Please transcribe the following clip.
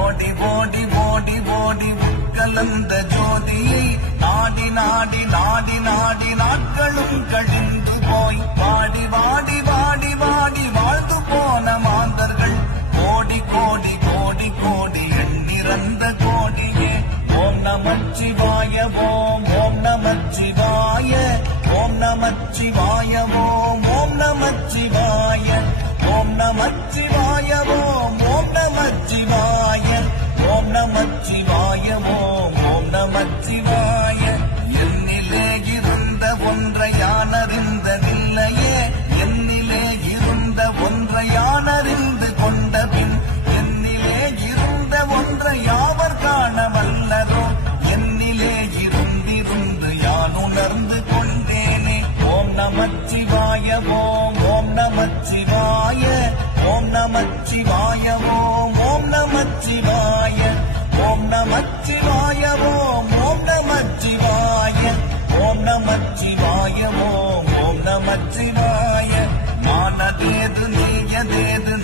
ஓடி ஓடி ஓடி ஓடி உட்கலந்த ஜோதியை நாடி நாடி நாடி நாடி நாட்களும் கழிந்து போய் வாடி வாடி வாடி வாடி வாழ்ந்து போன மாந்தர்கள் கோடி கோடி கோடி கோடி எண்ணிறந்த கோடியே ஓம் நமச்சிவாய ஓம் ஓம் நமச்சிவாய ஓம் நமச்சிவாய ஓம் ஓம் நமச்சிவாய ஓம் நமச்சிவாய ஓம் ஓம் நமச்சிவாய ஓம் நமச்சிவாய ஓம் ஓம் நமச்சிவாய என்னிலே இருந்த ஒன்றை யானறிந்ததில்லையே என்னிலே இருந்த ஒன்றை யானறிந்து கொண்ட பின் என்னிலே இருந்த ஒன்றை யாவர் காண வல்லதோ என்னிலே இருந்திருந்து யான் உணர்ந்து கொண்டேனே ஓம் நமச்சிவாய ஓம் ஓம் நமச்சிவாய ஓம் நமச்சிவாய ஓம் ஓம் நமச்சிவாய ஓம் நமச்சிவாய ஓம் ஓம் நமச்சிவாய ஓம் நமச்சிவாய ஓம் ஓம் நமச்சிவாய மானதேது நீயதேது